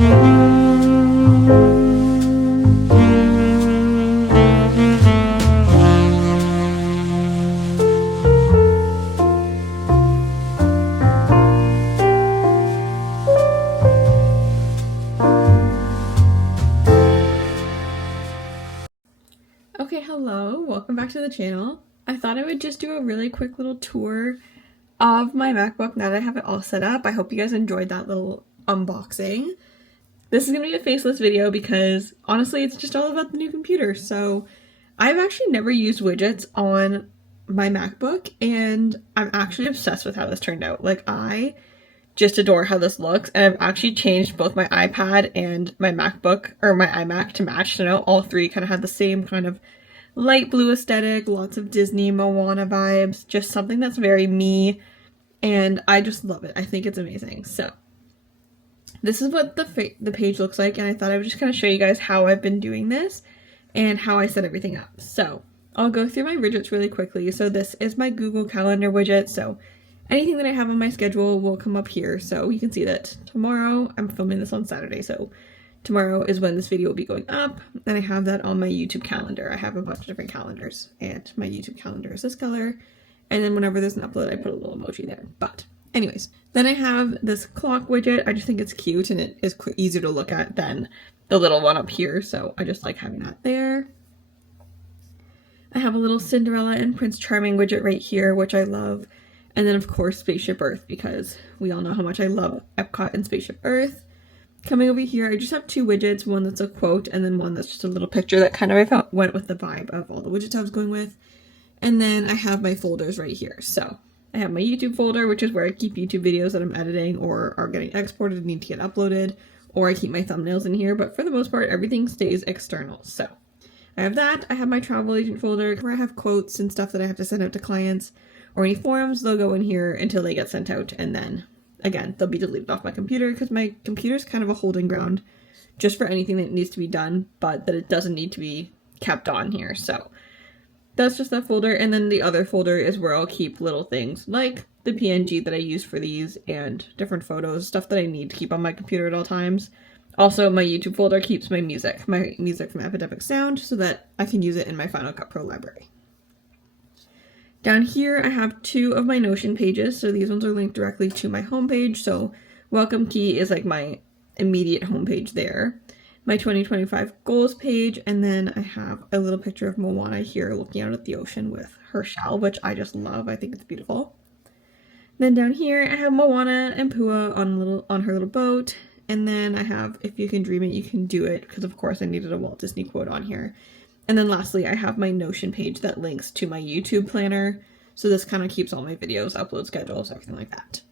Okay, hello, welcome back to the channel. I thought I would just do a really quick little tour of my MacBook now that I have it all set up. I hope you guys enjoyed that little unboxing. This is going to be a faceless video because honestly it's just all about the new computer. So I've actually never used widgets on my MacBook and I'm actually obsessed with how this turned out. Like, I just adore how this looks, and I've actually changed both my iPad and my MacBook, or my iMac, to match. So now all three kind of had the same kind of light blue aesthetic, lots of Disney Moana vibes, just something that's very me, and I just love it. I think it's amazing. So this is what the page looks like, and I thought I would just kind of show you guys how I've been doing this and how I set everything up. So I'll go through my widgets really quickly. So this is my Google Calendar widget, so anything that I have on my schedule will come up here. So you can see that tomorrow, I'm filming this on Saturday, so tomorrow is when this video will be going up, and I have that on my YouTube calendar. I have a bunch of different calendars, and my YouTube calendar is this color, and then whenever there's an upload, I put a little emoji there. But anyways, then I have this clock widget. I just think it's cute, and it is easier to look at than the little one up here, so I just like having that there. I have a little Cinderella and Prince Charming widget right here, which I love. And then of course Spaceship Earth, because we all know how much I love Epcot and Spaceship Earth. Coming over here, I just have two widgets, one that's a quote and then one that's just a little picture that kind of I felt went with the vibe of all the widgets I was going with. And then I have my folders right here. So I have my YouTube folder, which is where I keep YouTube videos that I'm editing or are getting exported and need to get uploaded, or I keep my thumbnails in here, but for the most part everything stays external. So I have that. I have my travel agent folder where I have quotes and stuff that I have to send out to clients, or any forums. They'll go in here until they get sent out, and then again they'll be deleted off my computer, because my computer is kind of a holding ground just for anything that needs to be done but that it doesn't need to be kept on here. So that's just that folder, and then the other folder is where I'll keep little things like the PNG that I use for these and different photos, stuff that I need to keep on my computer at all times. Also, my YouTube folder keeps my music from Epidemic Sound, so that I can use it in my Final Cut Pro library. Down here, I have two of my Notion pages, so these ones are linked directly to my homepage. So Welcome Key is like my immediate homepage there. My 2025 goals page, and then I have a little picture of Moana here looking out at the ocean with her shell, which I just love. I think it's beautiful. Then down here, I have Moana and Pua on her little boat, and then I have If You Can Dream It, You Can Do It, because of course I needed a Walt Disney quote on here. And then lastly, I have my Notion page that links to my YouTube planner. So this kind of keeps all my videos, upload schedules, everything like that.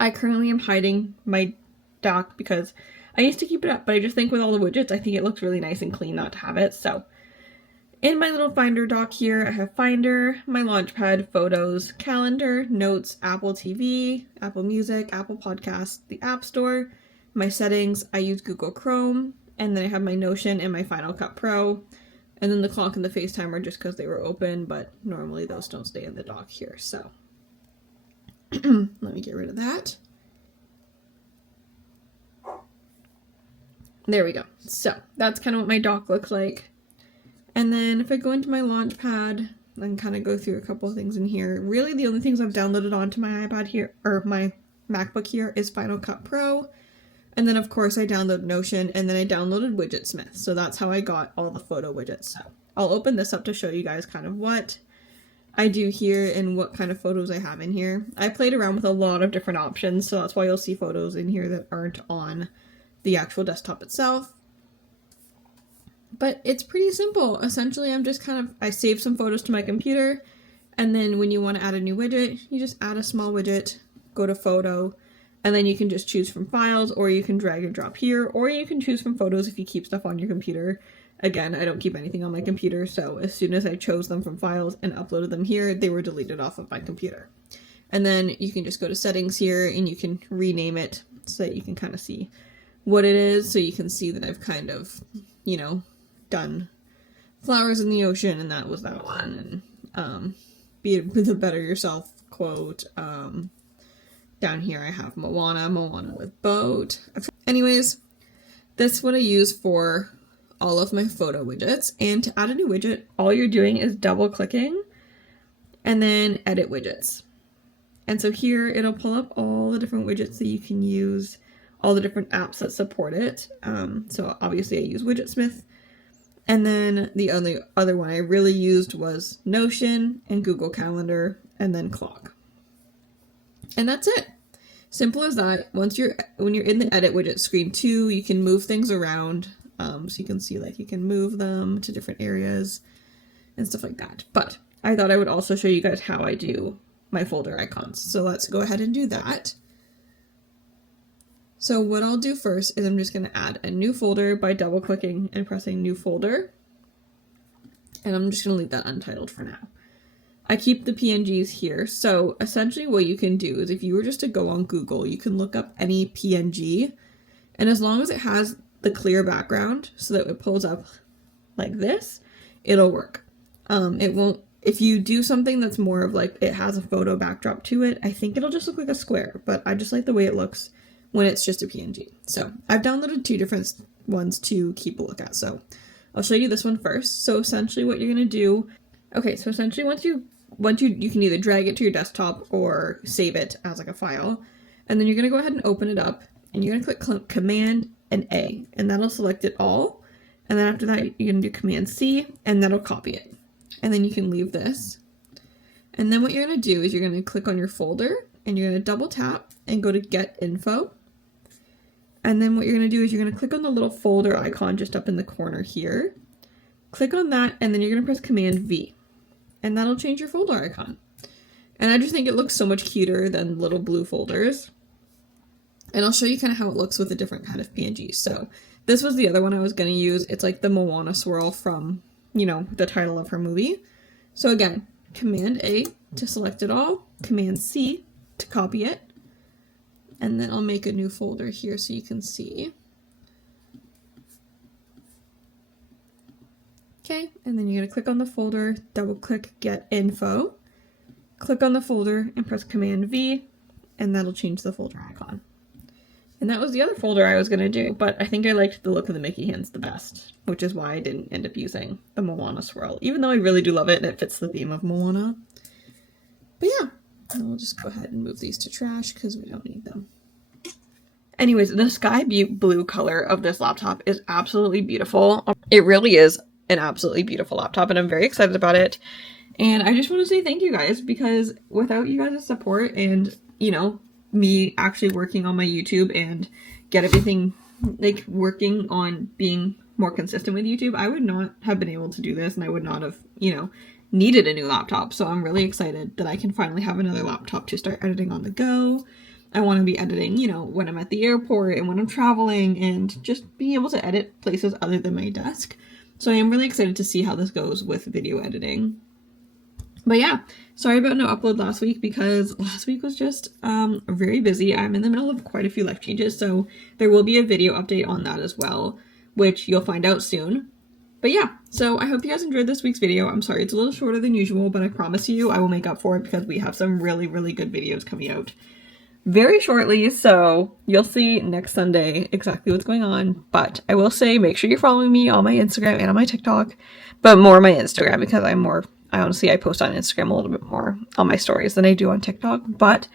I currently am hiding my dock because I used to keep it up, but I just think with all the widgets, I think it looks really nice and clean not to have it. So in my little Finder dock here, I have Finder, my Launchpad, Photos, Calendar, Notes, Apple TV, Apple Music, Apple Podcasts, the App Store, my settings. I use Google Chrome, and then I have my Notion and my Final Cut Pro. And then the clock and the FaceTime are just because they were open, but normally those don't stay in the dock here. So let me get rid of that. There we go. So that's kind of what my dock looks like. And then if I go into my Launchpad and kind of go through a couple of things in here, really the only things I've downloaded onto my iPad here, or my MacBook here, is Final Cut Pro. And then of course I downloaded Notion, and then I downloaded Widgetsmith. So that's how I got all the photo widgets. So I'll open this up to show you guys kind of what I do here and what kind of photos I have in here. I played around with a lot of different options, so that's why you'll see photos in here that aren't on the actual desktop itself. But it's pretty simple. Essentially, I save some photos to my computer, and then when you want to add a new widget, you just add a small widget, go to Photo, and then you can just choose from files, or you can drag and drop here, or you can choose from photos if you keep stuff on your computer. Again, I don't keep anything on my computer, so as soon as I chose them from files and uploaded them here, they were deleted off of my computer. And then you can just go to settings here, and you can rename it so that you can kind of see what it is, so you can see that I've kind of, you know, done flowers in the ocean, and that was that one, and be the better yourself quote. Down here I have Moana with boat. Anyways, this is what I use for all of my photo widgets. And to add a new widget, all you're doing is double clicking and then edit widgets. And so here it'll pull up all the different widgets that you can use, all the different apps that support it. So obviously I use Widgetsmith. And then the only other one I really used was Notion and Google Calendar and then Clock. And that's it. Simple as that. When you're in the edit widget screen too, you can move things around. So you can see like you can move them to different areas and stuff like that. But I thought I would also show you guys how I do my folder icons. So let's go ahead and do that. So what I'll do first is I'm just going to add a new folder by double clicking and pressing new folder. And I'm just going to leave that untitled for now. I keep the PNGs here. So essentially what you can do is if you were just to go on Google, you can look up any PNG, and as long as it has the clear background so that it pulls up like this, it'll work. It won't, if you do something that's more of like, it has a photo backdrop to it, I think it'll just look like a square, but I just like the way it looks when it's just a PNG. So I've downloaded 2 different ones to keep a look at. So I'll show you this one first. So essentially what you're going to do, okay, so essentially once you can either drag it to your desktop or save it as like a file, and then you're going to go ahead and open it up, and you're going to click Command and A, and that'll select it all. And then after that, you're going to do Command C, and that'll copy it. And then you can leave this. And then what you're going to do is you're going to click on your folder, and you're going to double tap and go to Get Info. And then what you're going to do is you're going to click on the little folder icon just up in the corner here. Click on that, and then you're going to press Command V. And that'll change your folder icon. And I just think it looks so much cuter than little blue folders. And I'll show you kind of how it looks with a different kind of PNG. So this was the other one I was going to use. It's like the Moana swirl from, you know, the title of her movie. So again, Command A to select it all, Command C to copy it. And then I'll make a new folder here so you can see. Okay, and then you're going to click on the folder, double click Get Info, click on the folder and press Command V, and that'll change the folder icon. And that was the other folder I was going to do, but I think I liked the look of the Mickey hands the best, which is why I didn't end up using the Moana swirl, even though I really do love it and it fits the theme of Moana. But yeah, and we'll just go ahead and move these to trash because we don't need them. Anyways, the sky blue color of this laptop is absolutely beautiful. It really is an absolutely beautiful laptop, and I'm very excited about it. And I just want to say thank you guys, because without you guys' support and, you know, me actually working on my YouTube and get everything like working on being more consistent with YouTube, I would not have been able to do this, and I would not have, you know, needed a new laptop. So I'm really excited that I can finally have another laptop to start editing on the go. I want to be editing, you know, when I'm at the airport and when I'm traveling, and just being able to edit places other than my desk. So I am really excited to see how this goes with video editing. But yeah, sorry about no upload last week, because last week was just very busy. I'm in the middle of quite a few life changes, so there will be a video update on that as well, which you'll find out soon. But yeah, so I hope you guys enjoyed this week's video. I'm sorry it's a little shorter than usual, but I promise you I will make up for it, because we have some really, really good videos coming out very shortly, so you'll see next Sunday exactly what's going on. But I will say, make sure you're following me on my Instagram and on my TikTok, but more my Instagram, because I post on Instagram a little bit more on my stories than I do on TikTok. But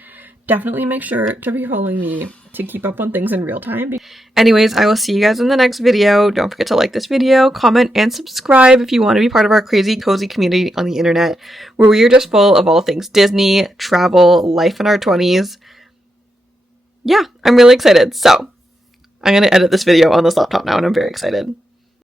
definitely make sure to be following me to keep up on things in real time. Anyways, I will see you guys in the next video. Don't forget to like this video, comment, and subscribe if you want to be part of our crazy cozy community on the internet, where we are just full of all things Disney, travel, life in our 20s. Yeah, I'm really excited. So I'm going to edit this video on this laptop now, and I'm very excited.